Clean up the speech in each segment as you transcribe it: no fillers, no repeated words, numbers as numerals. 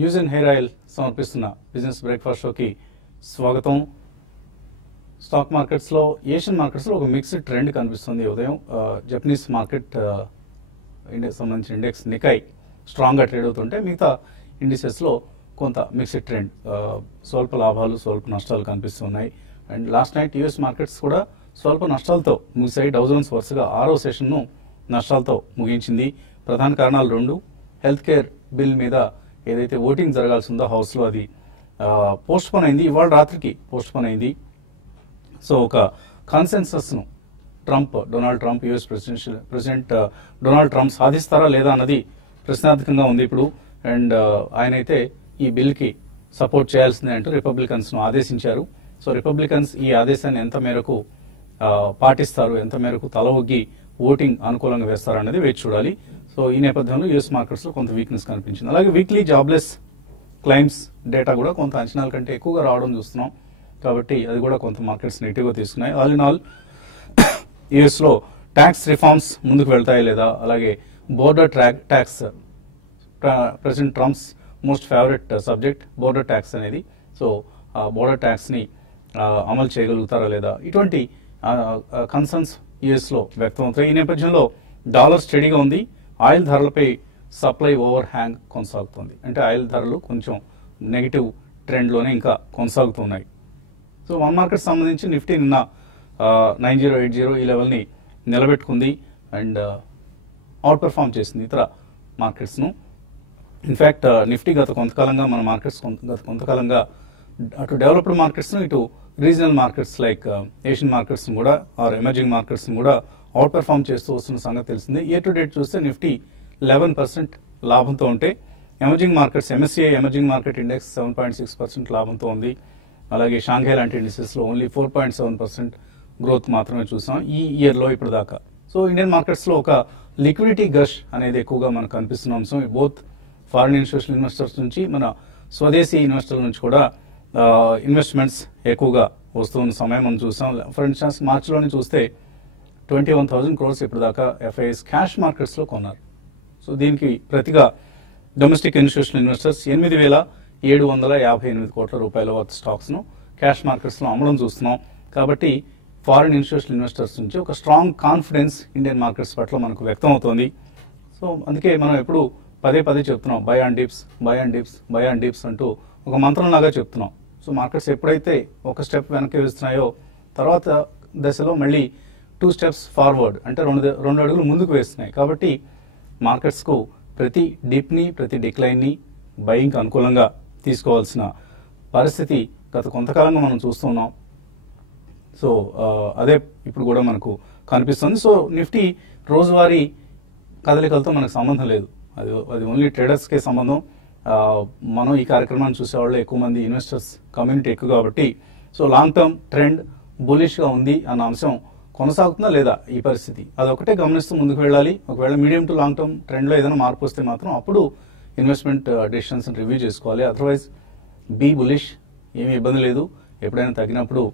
News and hair oil సమర్పిస్తున్న business breakfast షోకి స్వాగతం. స్టాక్ మార్కెట్స్ లో ఏషియన్ మార్కెట్స్ లో ఒక మిక్స్డ్ ట్రెండ్ కనిపిస్తుంది. ఉదయం జపనీస్ మార్కెట్ ఇండియాకి సంబంధించిన ఇండెక్స్ నికాయ్ స్ట్రాంగ్ గా ట్రేడ్ అవుతుంటే మిగతా ఇండిసెస్ లో కొంత మిక్స్డ్ ట్రెండ్, స్వల్ప లాభాలు స్వల్ప నష్టాలు కనిపిస్తున్నాయి. And last night US markets కూడా స్వల్ప నష్టాలతో ముగిశాయి. డౌ జోన్స్ వరుసగా 6వ సెషన్ ను నష్టాలతో ముగించింది. ప్రధాన కారణాలు రెండు. హెల్త్ కేర్ బిల్ మీద ఏదైతే ఓటింగ్ జరగాల్సి ఉందో హౌస్ లో అది పోస్ట్ పోన్ అయింది, ఇవాళ రాత్రికి పోస్ట్ పోన్ అయింది. సో ఒక కాన్సెన్సస్ ను Donald Trump US president Donald Trump సాధిస్తారా లేదా అన్నది ప్రశ్నార్థకంగా ఉంది ఇప్పుడు. అండ్ ఆయన అయితే ఈ బిల్ కి సపోర్ట్ చేయాల్సిందే అంటూ రిపబ్లికన్స్ ను ఆదేశించారు. సో రిపబ్లికన్స్ ఈ ఆదేశాన్ని ఎంత మేరకు పాటిస్తారు, ఎంత మేరకు తల ఒగ్గి ఓటింగ్ అనుకూలంగా వేస్తారన్నది వేచి చూడాలి. సో ఈ నేపథ్యంలో యుఎస్ మార్కెట్స్ లో కొంత వీక్నెస్ కనిపించింది. అలాగే వీక్లీ జాబ్లెస్ క్లైమ్స్ డేటా కూడా కొంత అంచనాల కంటే ఎక్కువగా రావడం చూస్తున్నాం. కాబట్టి అది కూడా కొంత మార్కెట్స్ నెగిటివ్ గా తీసుకున్నాయి. ఆల్ ఇన్ ఆల్ యుఎస్ లో ట్యాక్స్ రిఫార్మ్స్ ముందుకు వెళ్తాయి లేదా, అలాగే border tax president Trump's most favourite subject border tax అనేది. సో ఆ బోర్డర్ ట్యాక్స్ ని అమలు చేయగలుగుతారా లేదా, ఇటువంటి కన్సర్న్స్ యుఎస్ లో వ్యక్తం అవుతాయి. ఈ నేపథ్యంలో డాలర్ స్టడీగా ఉంది. ఆయిల్ ధరలపై సప్లై ఓవర్ హ్యాంగ్ కొనసాగుతుంది. అంటే ఆయిల్ ధరలు కొంచెం నెగిటివ్ ట్రెండ్ లోనే ఇంకా కొనసాగుతున్నాయి. సో వన్ మార్కెట్ సంబంధించి నిఫ్టీ నిన్న 9080 ఈ లెవెల్ ని నిలబెట్టుకుంది అండ్ అవుట్ పెర్ఫార్మ్ చేసింది ఇతర మార్కెట్స్ ను. ఇన్ఫాక్ట్ నిఫ్టీ గత కొంతకాలంగా మన మార్కెట్స్ గత కొంతకాలంగా అటు డెవలప్డ్ మార్కెట్స్ ను ఇటు regional markets like Asian markets ను కూడా ఆర్ ఎమర్జింగ్ మార్కెట్స్ ను కూడా అవుట్ పెర్ఫార్మ్ చేస్తూ వస్తున్న సంగతి తెలిసింది. ఇయర్ టు డేట్ చూస్తే నిఫ్టీ 11% లాభంతో ఉంటే emerging markets MSCI emerging market index 7.6% లాభంతో ఉంది. అలాగే షాంఘై లాంటి ఇండిసెస్ లో ఓన్లీ 4.7% గ్రోత్ మాత్రమే చూసాం ఈ ఇయర్ లో ఇప్పుడు దాకా. సో ఇండియన్ మార్కెట్స్ లో ఒక లిక్విడిటీ గష్ అనేది ఎక్కువగా మనకు కనిపిస్తున్న అంశం. బోత్ ఫారిన్ ఇన్స్టిట్యూషనల్ ఇన్వెస్టర్స్ నుంచి మన స్వదేశీ ఇన్వెస్టర్ల నుంచి కూడా ఇన్వెస్ట్మెంట్స్ ఎక్కువగా వస్తున్న సమయం మనం చూసాం. ఫర్ ఇన్స్టెన్స్ మార్చిలోనే చూస్తే 21,000 crores ఇప్పుడు దాకా ఎఫ్ఐఎస్ క్యాష్ మార్కెట్స్ లో కొన్నారు. సో దీనికి ప్రతిగా డొమెస్టిక్ ఇన్స్టిట్యూషనల్ ఇన్వెస్టర్స్ 8,758 కోట్ల రూపాయల వర్త్ స్టాక్స్ ను క్యాష్ మార్కెట్స్ లో అమ్మడం చూస్తున్నాం. కాబట్టి ఫారిన్ ఇన్స్టిట్యూషనల్ ఇన్వెస్టర్స్ నుంచి ఒక స్ట్రాంగ్ కాన్ఫిడెన్స్ ఇండియన్ మార్కెట్స్ పట్ల మనకు వ్యక్తం అవుతోంది. సో అందుకే మనం ఎప్పుడు పదే చెప్తున్నాం by and dips by and dips by and dips అంటూ ఒక మంత్రం లాగా చెప్తున్నాం. సో మార్కెట్స్ ఎప్పుడైతే ఒక స్టెప్ వెనక్కి వేస్తున్నాయో తర్వాత దశలో మళ్ళీ 2 steps ఫార్వర్డ్ అంటే రెండు అడుగులు ముందుకు వేస్తున్నాయి. కాబట్టి మార్కెట్స్ కు ప్రతి డిప్ ని ప్రతి డిక్లైన్ ని బయింగ్ అనుకూలంగా తీసుకోవాల్సిన పరిస్థితి గత కొంతకాలంగా మనం చూస్తున్నాం. సో అదే ఇప్పుడు కూడా మనకు కనిపిస్తుంది. సో నిఫ్టీ రోజువారీ కదలికలతో మనకు సంబంధం లేదు, అది ఓన్లీ ట్రేడర్స్ కే సంబంధం. మనం ఈ కార్యక్రమాన్ని చూసేవాళ్ళు ఎక్కువ మంది ఇన్వెస్టర్స్ కమ్యూనిటీ ఎక్కువ కాబట్టి so long term trend bullish గా ఉంది అన్న అంశం కొనసాగుతుందా లేదా ఈ పరిస్థితి అదొకటే గమనిస్తూ ముందుకు వెళ్ళాలి. ఒకవేళ medium to long term trend లో ఏదైనా మార్పు వస్తే మాత్రం అప్పుడు ఇన్వెస్ట్మెంట్ డెసిషన్స్ రివ్యూ చేసుకోవాలి. అదర్వైజ్ బీ బులిష్, ఏమీ ఇబ్బంది లేదు. ఎప్పుడైనా తగ్గినప్పుడు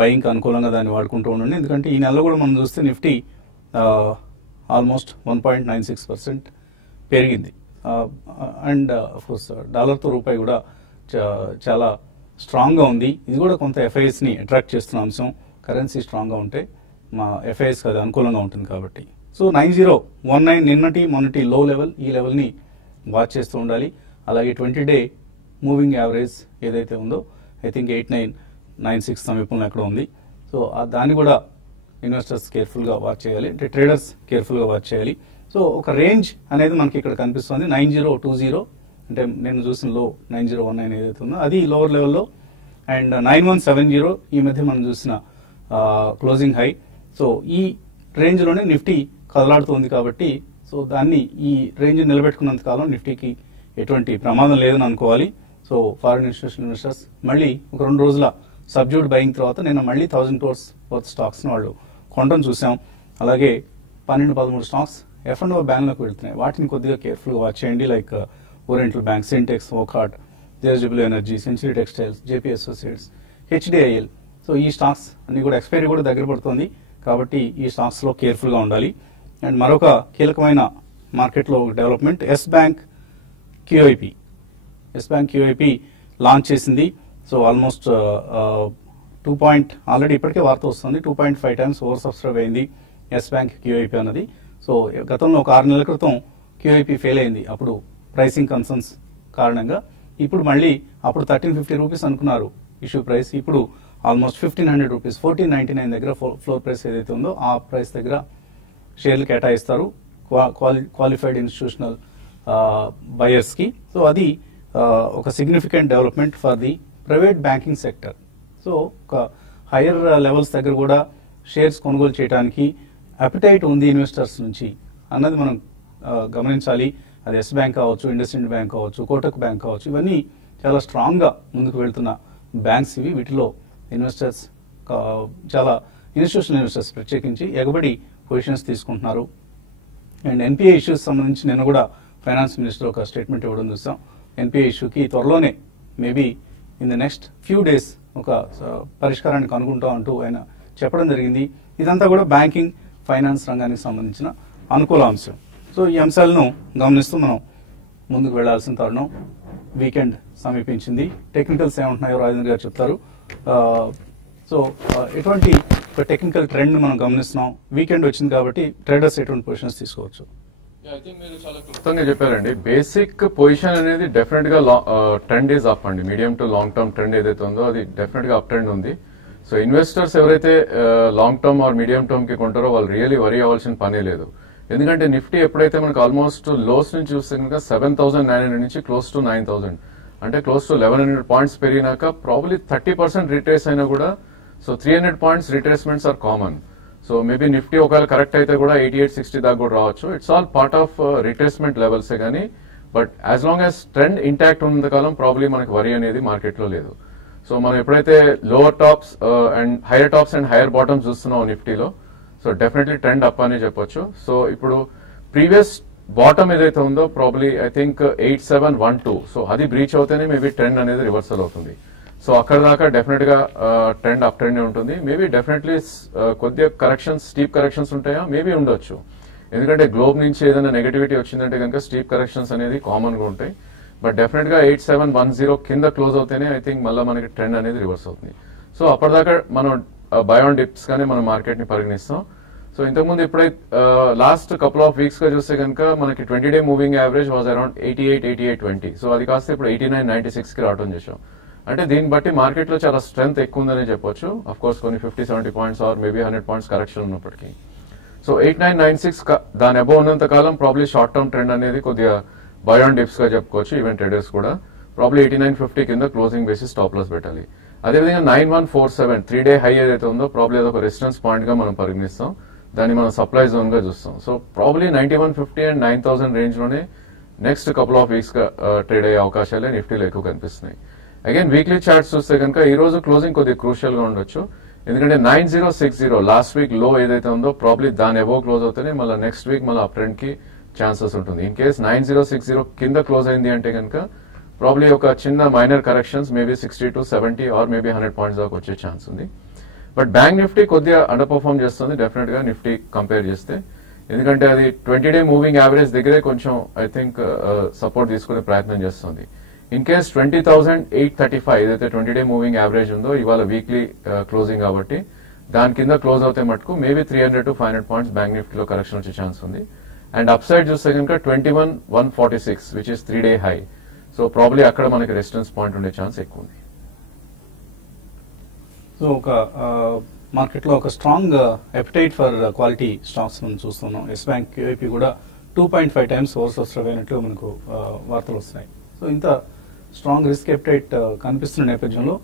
బయింగ్ అనుకూలంగా దాన్ని వాడుకుంటూ ఉండండి. ఎందుకంటే ఈ నెలలో కూడా మనం చూస్తే నిఫ్టీ ఆల్మోస్ట్ 1.96% పెరిగింది. అండ్ అఫ్కోర్స్ డాలర్తో రూపాయి కూడా చాలా స్ట్రాంగ్ గా ఉంది. ఇది కూడా కొంత ఎఫ్ఐఎస్ ని అట్రాక్ట్ చేస్తున్న అంశం. కరెన్సీ స్ట్రాంగ్ గా ఉంటే మా ఎఫ్ఐఎస్ అది అనుకూలంగా ఉంటుంది కాబట్టి. సో 9019 నిన్నటి మొన్నటి లో లెవెల్, ఈ లెవెల్ ని వాచ్ చేస్తూ ఉండాలి. అలాగే 20-day మూవింగ్ యావరేజ్ ఏదైతే ఉందో ఐ థింక్ 8996 సమీపంలో ఎక్కడ ఉంది. సో దాన్ని కూడా ఇన్వెస్టర్స్ కేర్ఫుల్ గా వాచ్ చేయాలి, అంటే ట్రేడర్స్ కేర్ఫుల్ గా వాచ్ చేయాలి. సో ఒక రేంజ్ అనేది మనకి ఇక్కడ కనిపిస్తుంది. 9020 అంటే నేను చూసిన లో 9019 ఏదైతే ఉందో అది లోవర్ లెవెల్లో, అండ్ 9170 ఈ మధ్య మనం చూసిన క్లోజింగ్ హై. సో ఈ రేంజ్ లోనే నిఫ్టీ కదలాడుతుంది కాబట్టి సో దాన్ని ఈ రేంజ్ నిలబెట్టుకున్నంత కాలం నిఫ్టీకి ఎటువంటి ప్రమాదం లేదని అనుకోవాలి. సో ఫారిన్ ఇన్స్టిట్యూషనల్ ఇన్వెస్టర్స్ మళ్ళీ ఒక 2 రోజుల సబ్జ్యూడ్ బయింగ్ తర్వాత నిన్న మళ్ళీ 1000 crores వర్త్ స్టాక్స్ ని వాళ్ళు కొనడం చూసాం. అలాగే 12-13 స్టాక్స్ F&O బ్యాన్ లోకి వెళ్తున్నాయి. వాటిని కొద్దిగా కేర్ఫుల్ గా వాచ్ చేయండి. Like Oriental Bank, Sintex, Wockhardt, JSW energy, Century Textiles, JP Associates, HDIL. So ఈ స్టాక్స్ అన్ని కూడా ఎక్స్పైరీ కూడా దగ్గర పడుతుంది కాబట్టి ఈ స్టాక్స్ లో కేర్ఫుల్ గా ఉండాలి. అండ్ మరొక కీలకమైన మార్కెట్ లో development Yes bank QIP Yes bank QIP launch చేసింది. సో ఆల్మోస్ట్ ఆల్రెడీ ఇప్పటికే వార్త వస్తుంది, 2.5 times ఓవర్ సబ్స్క్రైబ్ అయింది ఎస్ బ్యాంక్ క్యూఐపి అన్నది. సో గతంలో ఒక 6 నెలల క్రితం క్యూఐపి ఫెయిల్ అయింది, అప్పుడు ప్రైసింగ్ కన్సర్న్స్ కారణంగా. ఇప్పుడు మళ్ళీ అప్పుడు 1350 రూపీస్ అనుకున్నారు ఇష్యూ ప్రైస్, ఇప్పుడు ఆల్మోస్ట్ 1500 రూపీస్, 1499 దగ్గర ఫ్లోర్ ప్రైస్ ఏదైతే ఉందో ఆ ప్రైస్ దగ్గర షేర్లు కేటాయిస్తారు క్వాలిఫైడ్ ఇన్స్టిట్యూషనల్ బయర్స్ కి. సో అది ఒక significant development for the private banking sector. So ఒక హైయర్ లెవెల్స్ దగ్గర కూడా షేర్స్ కొనుగోలు చేయడానికి అపిటైట్ ఉంది ఇన్వెస్టర్స్ నుంచి అన్నది మనం గమనించాలి. అది ఎస్ బ్యాంక్ కావచ్చు, ఇండస్ఇండ్ బ్యాంక్ కావచ్చు, కోటక్ బ్యాంక్ కావచ్చు, ఇవన్నీ చాలా స్ట్రాంగ్ గా ముందుకు వెళ్తున్న బ్యాంక్స్ ఇవి. వీటిలో ఇన్వెస్టర్స్ చాలా ఇన్స్టిట్యూషనల్ ఇన్వెస్టర్స్ ప్రత్యేకించి ఎగబడి పొజిషన్స్ తీసుకుంటున్నారు. అండ్ ఎన్పిఏ ఇష్యూస్ సంబంధించి నిన్న కూడా ఫైనాన్స్ మినిస్టర్ ఒక స్టేట్మెంట్ ఇవ్వడం చూసాం. ఎన్పిఏ ఇష్యూకి త్వరలోనే maybe in the next few days ఒక పరిష్కారాన్ని కనుక్కుంటాం అంటూ ఆయన చెప్పడం జరిగింది. ఇదంతా కూడా బ్యాంకింగ్ ఫైనాన్స్ రంగానికి సంబంధించిన అనుకూల అంశం. సో ఈ అంశాలను గమనిస్తూ మనం ముందుకు వెళ్లాల్సిన తరుణం. వీకెండ్ సమీపించింది. టెక్నికల్స్ ఏమంటున్నాయో రాజేంద్ర గారు చెప్తారు. సో ఎటువంటి టెక్నికల్ ట్రెండ్ మనం గమనిస్తున్నాం. వీకెండ్ వచ్చింది కాబట్టి ట్రేడర్స్ ఎటువంటి పొజిషన్స్ తీసుకోవచ్చు? ఐ థింక్ మీరు చాలా క్లుప్తంగా చెప్పారండి. బేసిక్ పొజిషన్ అనేది డెఫినెట్ గా ట్రెండ్ ఈజ్ అప్ అండి. Medium to long term trend ఏదైతే ఉందో అది డెఫినెట్ గా అప్ ట్రెండ్ ఉంది. సో ఇన్వెస్టర్స్ ఎవరైతే long term are medium term కి కొంటారో వాళ్ళు రియల్లీ వరీ అవ్వాల్సిన పనే లేదు. ఎందుకంటే నిఫ్టీ ఎప్పుడైతే మనకు ఆల్మోస్ట్ లోస్ నుంచి చూస్తే కనుక 7,900 నుంచి క్లోజ్ టు 9,000 అంటే క్లోజ్ టు 1,100 పాయింట్స్ పెరిగినాక ప్రాబ్లీ 30% రిట్రేస్ అయినా కూడా so 300 points retracements are common. So maybe Nifty ఒకవేళ కరెక్ట్ అయితే కూడా 88-60 దాకా కూడా రావచ్చు. It's all part of retracement లెవెల్సే కానీ but as long as trend intact ఉన్నంత కాలం ప్రాబ్లీ మనకి వరి అనేది మార్కెట్ లో లేదు. సో మనం ఎప్పుడైతే lower tops and higher tops and higher bottoms చూస్తున్నాం నిఫ్టీలో, సో డెఫినెట్లీ ట్రెండ్ అప్ అనే చెప్పొచ్చు. సో ఇప్పుడు ప్రీవియస్ బాటమ్ ఏదైతే ఉందో ప్రాబ్లీ ఐ థింక్ 8712, సో అది బ్రీచ్ అవుతేనే మేబీ ట్రెండ్ అనేది రివర్సల్ అవుతుంది. సో అక్కడ దాకా డెఫినెట్ గా ట్రెండ్ అప్ ట్రెండ్ ఉంటుంది. మేబీ డెఫినెట్లీ కొద్దిగా కరెక్షన్స్, స్టీప్ కరెక్షన్స్ ఉంటాయా మేబీ ఉండొచ్చు. ఎందుకంటే గ్లోబ్ నుంచి ఏదైనా నెగటివిటీ వచ్చిందంటే కనుక స్టీప్ కరెక్షన్స్ అనేది కామన్ గా ఉంటాయి. బట్ డెఫినెట్ గా 8710 కింద క్లోజ్ అవుతేనే ఐ థింక్ మళ్ళీ మనకి ట్రెండ్ అనేది రివర్స్ అవుతుంది. సో అప్పటిదాకా మనం బై ఆన్ డిప్స్ గానే మనం మార్కెట్ ని పరిగణిస్తాం. సో ఇంతకుముందు ఎప్పుడైతే లాస్ట్ కపుల్ ఆఫ్ వీక్స్ గా చూస్తే కనుక మనకి 20-day moving average was around 88-88-20. So అది కాస్త ఇప్పుడు 89-96 కి రావడం చేసాం. అంటే దీన్ని బట్టి మార్కెట్ లో చాలా స్ట్రెంత్ ఎక్కువ ఉందని చెప్పొచ్చు. అఫ్ కోర్స్ కొన్ని 50-70 points are maybe 100 points correction ఉన్నప్పటికీ. సో 8996 దాని అబౌవ్ ఉన్నంత కాలం ప్రాబ్లీ షార్ట్ టర్మ్ ట్రెండ్ అనేది కొద్దిగా బై ఆన్ డిప్స్ గా చెప్పుకోవచ్చు. ఈవెన్ ట్రేడర్స్ కూడా ప్రాబ్లీ 8950 కింద క్లోజింగ్ బేసిస్ స్టాప్ లాస్ పెట్టాలి. అదేవిధంగా 9147 3-day హై ఏదైతే ఉందో ప్రాబ్లీ అదొక రెసిస్టెన్స్ పాయింట్ గా మనం పరిగణిస్తాం. దాన్ని మనం సప్లై జోన్ గా చూస్తాం. సో ప్రాబ్లీ 9150 అండ్ 9000 రేంజ్ లోనే నెక్స్ట్ కపుల్ ఆఫ్ వీక్స్ గా ట్రేడ్ అయ్యే అవకాశాలే నిఫ్టీలో ఎక్కువ కనిపిస్తున్నాయి. అగైన్ వీక్లీ చార్ట్స్ చూస్తే కనుక ఈ రోజు క్లోజింగ్ కొద్దిగా క్రూషియల్ గా ఉండొచ్చు. ఎందుకంటే 9060 లాస్ట్ వీక్ లో ఏదైతే ఉందో ప్రాబ్లీ దాని అబోవ్ క్లోజ్ అవుతేనే మళ్ళీ నెక్స్ట్ వీక్ మళ్ళీ అప్ ట్రెండ్ కి ఛాన్సెస్ ఉంటుంది. ఇన్ కేస్ 9060 కింద క్లోజ్ అయింది అంటే కనుక ప్రాబ్లీ ఒక చిన్న minor corrections maybe 60-70 or maybe 100 points దాకా వచ్చే ఛాన్స్ ఉంది. బట్ బ్యాంక్ నిఫ్టీ కొద్దిగా అండర్ పర్ఫార్మ్ చేస్తుంది డెఫినెట్ గా నిఫ్టీ కంపేర్ చేస్తే. ఎందుకంటే అది 20-day మూవింగ్ యావరేజ్ దగ్గరే కొంచెం ఐ థింక్ సపోర్ట్ తీసుకునే ప్రయత్నం చేస్తుంది. ఇన్ కేస్ 20,835 ఏదైతే 20-day మూవింగ్ యావరేజ్ ఉందో ఇవాళ వీక్లీ క్లోజింగ్ కాబట్టి దాని కింద క్లోజ్ అవుతే మటుకు మేబీ 300-500 పాయింట్స్ బ్యాంక్ నిఫ్టీలో కరెక్షన్ వచ్చే ఛాన్స్ ఉంది. అండ్ అప్ సైడ్ చూస్తే కనుక 21,146 which is 3-day high. So probably అక్కడ మనకి రెసిస్టెన్స్ పాయింట్ ఉండే ఛాన్స్ ఎక్కువ ఉంది. సో ఒక మార్కెట్ లో ఒక strong appetite for quality stocks మనం చూస్తున్నాం. ఎస్ బ్యాంక్ క్యూఐపి కూడా 2.5 times ఓవర్ సబ్స్క్రైబ్ అయినట్లు మనకు వార్తలు వస్తున్నాయి. సో ఇంత స్ట్రాంగ్ రిస్క్ అపిటైట్ కనిపిస్తున్న నేపథ్యంలో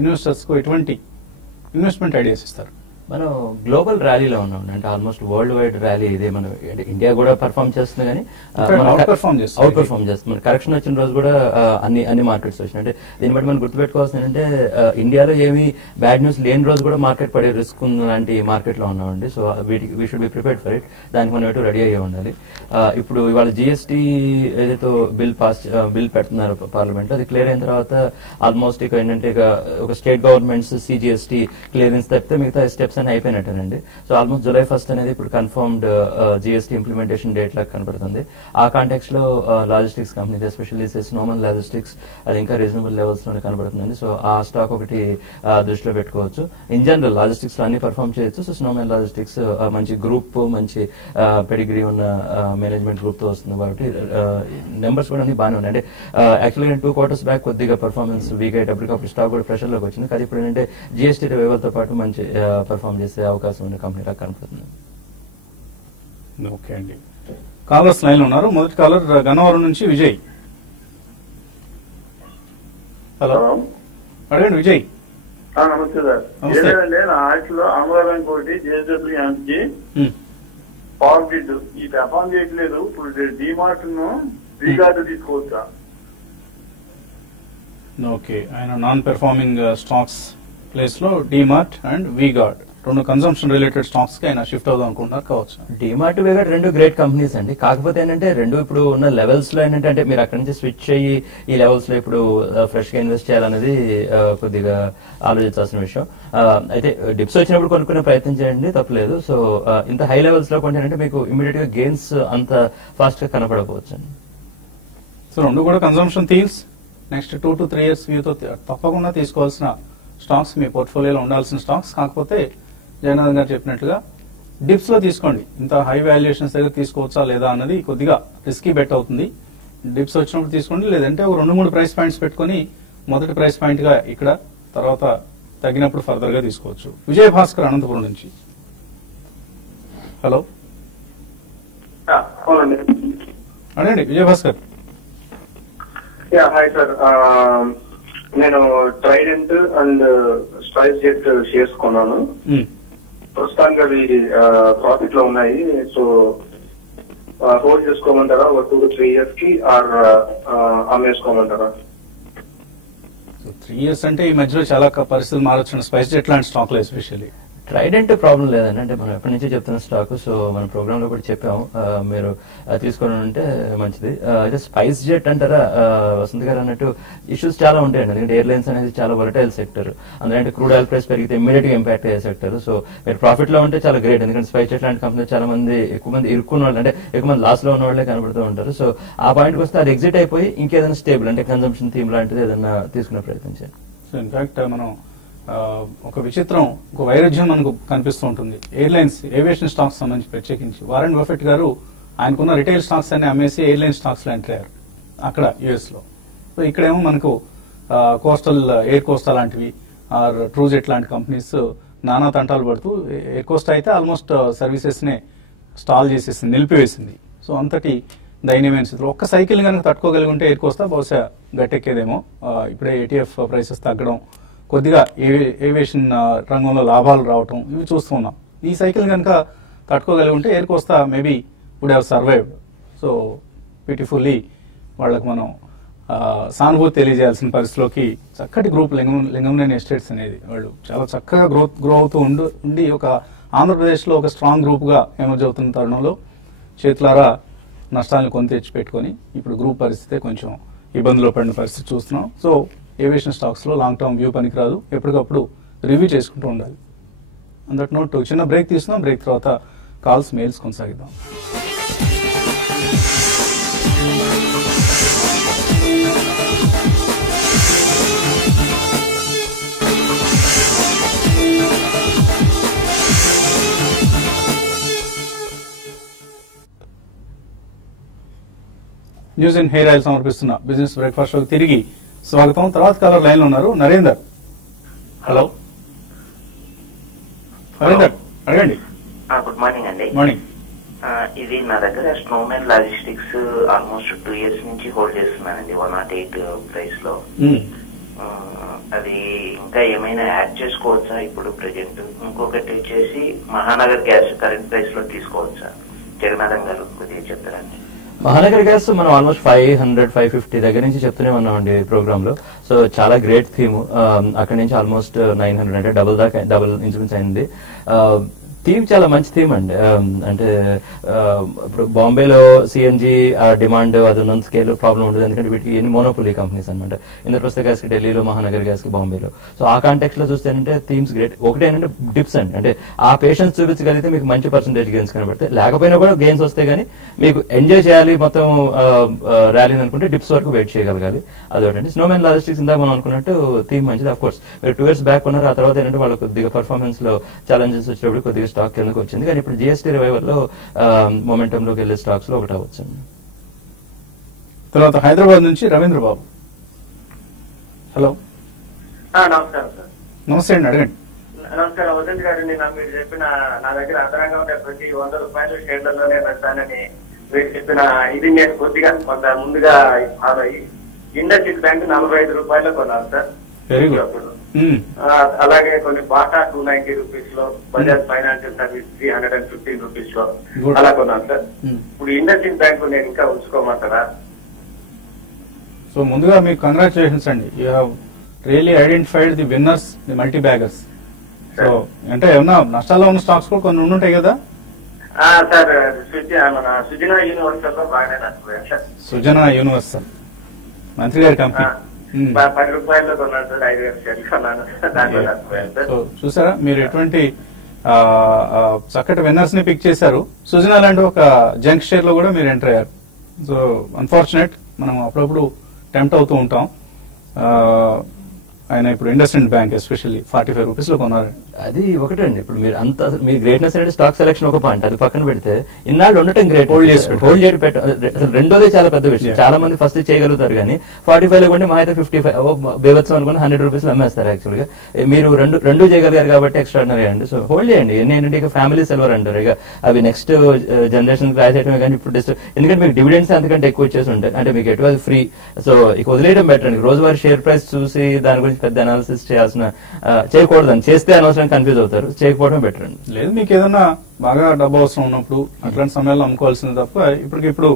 ఇన్వెస్టర్స్ కు ఎటువంటి ఇన్వెస్ట్మెంట్ ఐడియాస్ ఇస్తారు? మనం గ్లోబల్ ర్యాలీలో ఉన్నాం. అంటే ఆల్మోస్ట్ వరల్డ్ వైడ్ ర్యాలీ ఇదే. మనం ఇండియా కూడా పర్ఫార్మ్ చేస్తుంది కానీ అవుట్ పర్ఫార్మ్ చేస్తుంది. మన కరెక్షన్ వచ్చిన రోజు కూడా అన్ని మార్కెట్స్ వచ్చినాయి. అంటే దీన్ని బట్టి మనం గుర్తుపెట్టుకోవాల్సింది ఏంటంటే ఇండియాలో ఏమి బ్యాడ్ న్యూస్ లేని రోజు కూడా మార్కెట్ పడే రిస్క్ లాంటి మార్కెట్ లో ఉన్నామండి. So we should be prepared for it. దానికి మనం ఎటు రెడీ అయ్యి ఉండాలి. ఇప్పుడు ఇవాళ జిఎస్టీ ఏదైతే బిల్ పెడుతున్నారు పార్లమెంట్, అది క్లియర్ అయిన తర్వాత ఆల్మోస్ట్ ఇక ఏంటంటే ఒక స్టేట్ గవర్నమెంట్స్ సిజిఎస్టీ క్లియరెన్స్ తప్పితే మిగతా స్టెప్స్ స్టాక్స్ అన్ని అయిపోయినట్టేనండి. సో ఆల్మోస్ట్ July 1st అనేది ఇప్పుడు కన్ఫర్మ్డ్ GST ఇంప్లిమెంటేషన్ డేట్ లాగా కనపడుతుంది. ఆ కాంటెక్స్ట్ లో logistics company especially Snowman logistics అది ఇంకా రీజనబుల్ లెవెల్స్ లోనే కనబడుతుందండి. సో ఆ స్టాక్ ఒకటి దృష్టిలో పెట్టుకోవచ్చు. ఇన్ జనరల్ లాజిస్టిక్స్ లో అన్ని పర్ఫామ్ చేయొచ్చు. సో స్నోమెన్ లాజిస్టిక్స్ మంచి గ్రూప్, మంచి పెడిగ్రీ ఉన్న మేనేజ్మెంట్ గ్రూప్ తో వస్తుంది కాబట్టి నెంబర్స్ కూడా అన్ని బాగానే ఉన్నాయి. అంటే యాక్చువల్గా 2 quarters బ్యాక్ కొద్దిగా పర్ఫార్మెన్స్ వీక్ అయ్యేటప్పటికప్పుడు స్టాక్ కూడా ప్రెషర్ లోకి వచ్చింది. కానీ ఇప్పుడు ఏంటంటే GST తో పాటు మంచి పర్ఫామ్ చేసే అవకాశం ఉన్న కంపెనీ లాగా కనపడుతుంది. ఓకే అండి, కాలర్స్ లైన్ ఉన్నారు. మొదటి కాలర్ గన్నవరం నుంచి విజయ్. హలో, అడగండి విజయ్. నమస్తే సార్. ఏదంటే నా ఆర్ట్లో అమరావతి ఒకటి JSW పవర్ గ్రిడ్ ఈ పెర్ఫార్మ్ చేయట్లేదు. ఇప్పుడు డిమార్ట్ ను రీగార్డు తీసుకోవచ్చా? ఓకే, ఆయన నాన్ పెర్ఫార్మింగ్ స్టాక్స్ ప్లేస్ లో DMart and V-Guard 2 consumption related stocks కి ఆయన షిఫ్ట్ అవుదాం అనుకుంటున్నారు కావచ్చు. డిమార్ట్, వీగార్డ్ 2 గ్రేట్ కంపెనీస్ అండి. కాకపోతే ఏంటంటే 2 ఇప్పుడు ఉన్న లెవెల్స్ లో ఏంటంటే అంటే మీరు అక్కడి నుంచి స్విచ్ అయ్యి ఈ లెవెల్స్ లో ఇప్పుడు ఫ్రెష్ గా ఇన్వెస్ట్ చేయాలనేది కొద్దిగా ఆలోచించాల్సిన విషయం. అయితే డిప్స్ వచ్చినప్పుడు కొనుక్కునే ప్రయత్నం చేయండి, తప్పలేదు. సో ఇంత హై లెవెల్స్ లో కొంటే మీకు ఇమీడియట్ గా గెయిన్స్ అంత ఫాస్ట్ గా కనపడకపోవచ్చు అండి. సో 2 కూడా consumption themes. Next 2 to 3 years వ్యూతో తప్పకుండా తీసుకోవాల్సిన స్టాక్స్, మీ పోర్ట్ఫోలియోలో ఉండాల్సిన స్టాక్స్. కాకపోతే జగన్నాథ్ గారు చెప్పినట్లుగా డిప్స్ లో తీసుకోండి. ఇంత హై వాల్యుయేషన్స్ దగ్గర తీసుకోవచ్చా లేదా అన్నది కొద్దిగా రిస్కీ బెట్ అవుతుంది. డిప్స్ వచ్చినప్పుడు తీసుకోండి, లేదంటే ఒక 2-3 ప్రైస్ పాయింట్స్ పెట్టుకుని మొదటి ప్రైస్ పాయింట్ గా ఇక్కడ, తర్వాత తగ్గినప్పుడు ఫర్దర్ గా తీసుకోవచ్చు. విజయ్ భాస్కర్ అనంతపురం నుంచి. హలో, అడండి విజయ్ భాస్కర్. హాయ్ సార్, నేను Trident and SpiceJet shares కొన్నాను. ప్రస్తుతానికి అవి ప్రాఫిట్ లో ఉన్నాయి. సో హోల్డ్ చేసుకోమంటారా 2 to 3 years కి, ఆర్ అమ్మేసుకోమంటారా? 3 years అంటే ఈ మధ్యలో చాలా పరిస్థితులు మారొచ్చు. స్పైస్ జెట్ లాంటి స్టాక్ లో ఎస్పెషల్లీ ట్రైడెంట్ ప్రాబ్లం లేదండి. అంటే మనం ఎప్పటి నుంచో చెప్తున్న స్టాక్. సో మన ప్రోగ్రామ్ లో కూడా చెప్పాము, మీరు తీసుకొని ఉంటే మంచిది. అయితే స్పైస్ జెట్ అంటారా వసంత్ గారు అన్నట్టు ఇష్యూస్ చాలా ఉంటాయండి. ఎందుకంటే ఎయిర్లైన్స్ అనేది చాలా వొలటైల్ సెక్టర్. అందుకంటే క్రూడ్ ఆయిల్ ప్రైస్ పెరిగితే ఇమ్మీడియట్ గా ఇంపాక్ట్ అయ్యే సెక్టర్. సో మీరు ప్రాఫిట్ లో ఉంటే చాలా గ్రేట్. ఎందుకంటే స్పైస్ జెట్ లాంటి కంపెనీ చాలా మంది ఎక్కువ మంది ఇరుక్కున్న వాళ్ళు, అంటే ఎక్కువ మంది లాస్ లో ఉన్న వాళ్ళే కనబడుతూ ఉంటారు. సో ఆ పాయింట్కి వస్తే అది ఎగ్జిట్ అయిపోయి ఇంకేదైనా స్టేబుల్ అంటే కన్సంప్షన్ థీమ్ లాంటిది ఏదైనా తీసుకునే ప్రయత్నం చేయండి. సో ఇన్ఫాక్ట్ మనం ఒక విచిత్రం, ఒక వైరుధ్యం మనకు కనిపిస్తూ ఉంటుంది. ఎయిర్లైన్స్, ఏవియేషన్ స్టాక్స్ సంబంధించి ప్రత్యేకించి వారెన్ బఫెట్ గారు ఆయనకున్న రిటైల్ స్టాక్స్ అన్ని అమ్మేసి ఎయిర్లైన్ స్టాక్స్ లో ఎంటర్ అయ్యారు అక్కడ యుఎస్ లో. సో ఇక్కడేమో మనకు కోస్టల్, ఎయిర్ కోస్టా లాంటివి ఆర్ ట్రూజెట్ లాంటి కంపెనీస్ నానా తంటాలు పడుతూ, ఎయిర్ కోస్టా అయితే ఆల్మోస్ట్ సర్వీసెస్ నే స్టాల్ చేసేసింది, నిలిపివేసింది. సో అంతటి దయనీయమైన స్థితిలో ఒక్క సైకిల్ కనుక తట్టుకోగలిగి ఉంటే ఎయిర్ కోస్టా బహుశా గట్టెక్కేదేమో. ఇప్పుడే ETF ప్రైసెస్ తగ్గడం, కొద్దిగా ఏవియేషన్ రంగంలో లాభాలు రావటం ఇవి చూస్తూ ఉన్నాం. ఈ సైకిల్ కనుక తట్టుకోగలిగి ఉంటే Air Costa maybe would have survived. So beautifully వాళ్ళకు మనం సానుభూతి తెలియజేయాల్సిన పరిస్థితిలోకి చక్కటి గ్రూప్ లింగంనేని ఎస్టేట్స్ అనేది వాళ్ళు చాలా చక్కగా గ్రో అవుతూ ఉండి ఒక ఆంధ్రప్రదేశ్లో ఒక స్ట్రాంగ్ గ్రూప్ గా ఎమర్జ్ అవుతున్న తరుణంలో చేతులారా నష్టాలను కొని తెచ్చి పెట్టుకొని ఇప్పుడు గ్రూప్ పరిస్థితి కొంచెం ఇబ్బందులు పడిన పరిస్థితి చూస్తున్నాం. సో ఏవియేషన్ స్టాక్స్ లో లాంగ్ టర్మ్ వ్యూ పనికిరాదు, ఎప్పటికప్పుడు రివ్యూ చేసుకుంటూ ఉండాలి. అందట్ నోట్ చిన్న బ్రేక్ తీసుకున్నాం. బ్రేక్ తర్వాత కాల్స్, మెయిల్స్ కొనసాగిద్దాం. న్యూస్ అండ్ హెయిర్ ఆయిల్ సమర్పిస్తున్న బిజినెస్ బ్రేక్ఫాస్ట్ షోకి తిరిగి స్వాగతం. తర్వాత కాలర్ లైన్ లో ఉన్నారు నరేందర్. హలో నరేందర్, అడగండి. గుడ్ మార్నింగ్ అండి. మార్నింగ్. ఇది నా దగ్గర స్నోమెన్ లాజిస్టిక్స్ ఆల్మోస్ట్ 2 years నుంచి హోల్డ్ చేస్తున్నానండి 108 ప్రైస్ లో. అది ఇంకా ఏమైనా యాడ్ చేసుకోవచ్చా ఇప్పుడు ప్రెజెంట్? ఇంకొకటి వచ్చేసి మహానగర్ గ్యాస్ కరెంట్ ప్రైస్ లో తీసుకోవచ్చా? జగన్నాథం గారు కొద్దిగా చెప్తారండి. మహానగర్ గ్యాస్ మనం ఆల్మోస్ట్ 500-550 దగ్గర నుంచి చెప్తూనే ఉన్నామండి ప్రోగ్రామ్ లో. సో చాలా గ్రేట్ థీమ్. అక్కడి నుంచి ఆల్మోస్ట్ 900 అంటే డబుల్ ఇన్సూరెన్స్ అయింది. థీమ్ చాలా మంచి థీమ్ అండి. అంటే ఇప్పుడు బాంబేలో సిఎన్జి డిమాండ్ అది ఉన్న స్కేల్ ప్రాబ్లం ఉండదు, ఎందుకంటే వీటికి ఎన్ని మోనోపోలీ కంపెనీస్ అనమాట. ఇంద్రప్రస్థ గ్యాస్ కి ఢిల్లీలో, మహానగర్ గ్యాస్ కి బాంబేలో. సో ఆ కాంటెక్స్ట్ లో చూస్తే ఏంటంటే థీమ్స్ గ్రేట్. ఒకటి ఏంటంటే డిప్స్ అండి, అంటే ఆ పేషెన్స్ చూపించగలిగితే మీకు మంచి పర్సెంటేజ్ గెయిన్స్ కనబడతాయి. లేకపోయినా కూడా గెయిన్స్ వస్తే గానీ మీకు ఎంజాయ్ చేయాలి మొత్తం ర్యాలీని అనుకుంటే డిప్స్ వరకు వెయిట్ చేయగలగాలి. అదొకటి. స్నోమెన్ లాజిస్టిక్స్ ఇందాక మనం అనుకున్నట్టు థీమ్ మంచిది. ఆఫ్ కోర్స్ మీరు 2 years బ్యాక్ ఉన్నారు, ఆ తర్వాత ఏంటంటే వాళ్ళు కొద్దిగా పర్ఫార్మెన్స్ లో ఛాలెంజెస్ వచ్చినప్పుడు కొద్దిగా స్టాక్ కిందకి వచ్చింది. కానీ ఇప్పుడు జిఎస్టీ రివైవల్ లో మొమెంటమ్ లోకి వెళ్ళే స్టాక్స్ లో ఒకటి అవ్వచ్చు. తర్వాత హైదరాబాద్ నుంచి రవీంద్ర బాబు. హలో, నమస్కారం సార్. నమస్తే అండి, అడగండి. నమస్కారం వసంత్ గారు. మీరు చెప్పిన నా దగ్గర అంతరంగా ఉండే ప్రతి 100 రూపాయలు షేర్లలోనే పెడతానని మీరు చెప్పిన ఇది నేను కొద్దిగా కొంత ముందుగా ఫాలో అయ్యి ఇండస్ఇండ్ బ్యాంక్ 45 రూపాయలు కొన్నాను సార్. Very good. అలాగే కొన్ని బాటా 290 రూపీస్ లో, బజాజ్ ఫైనాన్షియల్ సర్వీస్ 315 రూపీస్ లో అలా కొన్నాను సార్. ఇప్పుడు ఇండస్ఇండ్ బ్యాంక్ నేను ఇంకా ఉంచుకోమంటారా? సో ముందుగా మీకు కంగ్రాచులేషన్స్ అండి. You have really identified the winners, the multi baggers. So అంటే ఏమన్నా నష్టాల్లో ఉన్న స్టాక్స్ కూడా కొన్ని ఉండుంటాయి కదా సార్. మన సుజనా యూనివర్సల్ లో బాగానే నష్టపోయాను సార్. సుజనా యూనివర్సల్ మంత్రి గారి కంపెనీ 10 రూపాయల్లో కొన్నాను సార్. 5,000 షేర్లు కొన్నాను, దాంట్లో నష్టపోయాను సార్. సో చూసారా మీరు ఎటువంటి చక్కటి విన్నర్స్ ని పిక్ చేశారు. సుజనా లాంటి ఒక జంక్ షేర్ లో కూడా మీరు ఎంటర్ అయ్యారు. సో అన్ఫార్చునేట్, మనం అప్పుడప్పుడు టెంప్ట్ అవుతూ ఉంటాం. ఆయన ఇప్పుడు ఇండస్ఇండ్ బ్యాంక్ ఎస్పెషల్లీ 45 రూపీస్ లో కొన్నారు. అది ఒకటండి. ఇప్పుడు మీరు అంత మీ గ్రేట్నెస్ అనేది స్టాక్ సెలక్షన్ ఒక పాయింట్, అది పక్కన పెడితే ఇన్నాళ్ళు ఉండటం గ్రేట్. హోల్డ్ చేసి రెండోదే చాలా పెద్ద విషయం. చాలా మంది ఫస్ట్ చేయగలుగుతారు కానీ 45 లో కొంటే మా అయితే 55 బేవత్సం అనుకుని 100 రూపీస్ అమ్మేస్తారు. యాక్చువల్ గా మీరు రెండు చేయగలిగారు కాబట్టి ఎక్స్ట్రాడినరీ అండి. సో హోల్డ్ చేయండి. ఏంటంటే ఇక ఫ్యామిలీ సిల్వర్ అంటారు. ఇక అవి నెక్స్ట్ జనరేషన్ క్రాష్ చేయడమే కానీ ఇప్పుడు ఎందుకంటే మీకు డివిడెండ్స్ అంతకంటే ఎక్కువ వచ్చేసి ఉంటాయి. అంటే మీకు ఎటు ఫ్రీ. సో ఇక వదిలేయడం బెటర్ అండి. రోజువారీ షేర్ ప్రైస్ చూసి దాని గురించి పెద్ద అనాలిసిస్ చేయకూడదని, చేస్తే అనవసరం కన్ఫ్యూజ్ అవుతారు, చేయకపోవడం బెటర్ అండి. లేదు, మీకు ఏదన్నా బాగా డబ్బు అవసరం ఉన్నప్పుడు అట్లాంటి సమయాల్లో అమ్ముకోవాల్సింది తప్ప ఇప్పటికిప్పుడు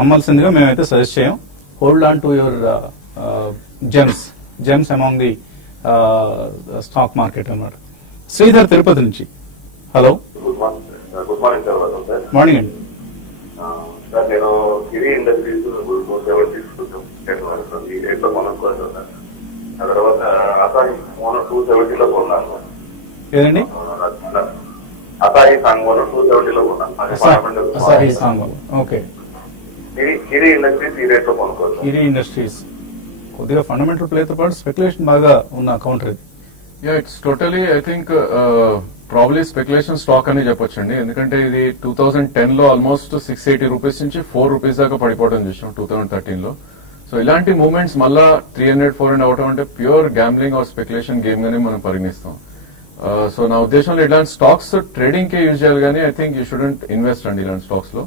అమ్మాల్సిందిగా మేమైతే సజెస్ట్ చేయం. Hold on to your gems among the stock market అన్నమాట. శ్రీధర్ తిరుపతి నుంచి. Hello, good morning sir. Morning అండి. సార్ నేను గిరి ఇండస్ట్రీస్ 270 తీసుకుంటాం ఈ రేట్లో కొనుక్కోవాలి సార్. ఆ తర్వాత అసాయి మోనో 270 లో కొన్నాను. ఏదండి? అసాయి సాంగ్ మోనో 270 లో కొన్నాను. Asahi song. ఓకే. గిరి ఇండస్ట్రీస్ ఈ రేట్లో కొనుక్కోవాలి. గిరి ఇండస్ట్రీస్ కొద్దిగా ఫండమెంటల్ ప్లేతో పాటు స్పెక్యులేషన్ బాగా ఉన్న కౌంటర్ ఇది. It's totally I think probably speculation stock అని చెప్పొచ్చండి. ఎందుకంటే ఇది 2010 లో ఆల్మోస్ట్ 680 రూపీస్ నుంచి 4 రూపీస్ దాకా పడిపోవడం చూసాం 2013 లో. సో ఇలాంటి మూవ్మెంట్స్ మళ్ళా 300-400 అవటం అంటే pure gambling or speculation game గానే మనం పరిగణిస్తాం. సో నా ఉద్దేశంలో ఇలాంటి స్టాక్స్ ట్రేడింగ్ కే యూజ్ చేయాలి కానీ I think you shouldn't invest అండి ఇలాంటి స్టాక్స్ లో.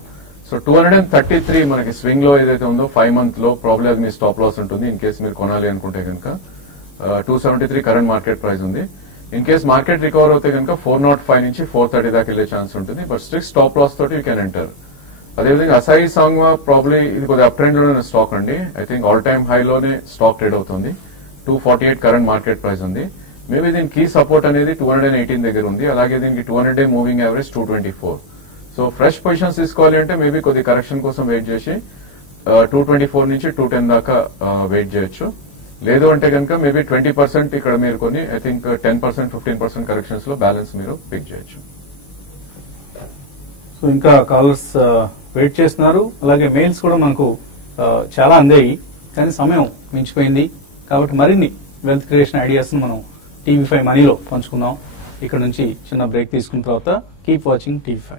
సో 233 మనకి స్వింగ్ లో ఏదైతే ఉందో 5 month లో ప్రాబ్లీ అది మీ స్టాప్ లాస్ ఉంటుంది ఇన్ కేసు మీరు కొనాలి అనుకుంటే కనుక. 273 కరెంట్ మార్కెట్ ప్రైస్ ఉంది. ఇన్ కేస్ మార్కెట్ రికవర్ అవుతే కనుక 405 నుంచి 430 దాకా వెళ్లే ఛాన్స్ ఉంటుంది. బట్ స్ట్రిక్ట్ స్టాప్ లాస్ తోటి యూ కెన్ ఎంటర్. అదేవిధంగా అసాయి సాంగ్ ప్రాబ్లీ ఇది కొద్దిగా అప్ ట్రెండ్ లోనే స్టాక్ అండి. I think all time high లోనే స్టాక్ ట్రేడ్ అవుతుంది. 248 కరెంట్ మార్కెట్ ప్రైస్ ఉంది. మేబీ దీని కీ సపోర్ట్ అనేది 218 దగ్గర ఉంది. అలాగే దీనికి 200-day moving average 224. So fresh positions తీసుకోవాలి అంటే మేబీ కొద్ది కరెక్షన్ కోసం వెయిట్ చేసి 224 నుంచి 210 దాకా వెయిట్ చేయొచ్చు. లేదు అంటే కనుక మేబీ 20% ఇక్కడ మీరు కొని ఐ థింక్ 10%, 15% కరెక్షన్స్ లో బ్యాలెన్స్ మీరు పిక్ చేయొచ్చు. సో ఇంకా కాలర్స్ వెయిట్ చేస్తున్నారు. అలాగే మెయిల్స్ కూడా మనకు చాలా అందాయి కానీ సమయం మించిపోయింది. కాబట్టి మరిన్ని వెల్త్ క్రియేషన్ ఐడియాస్ మనం TV5 మనీలో పంచుకుందాం. ఇక్కడ నుంచి చిన్న బ్రేక్ తీసుకున్న తర్వాత కీప్ వాచింగ్ TV5.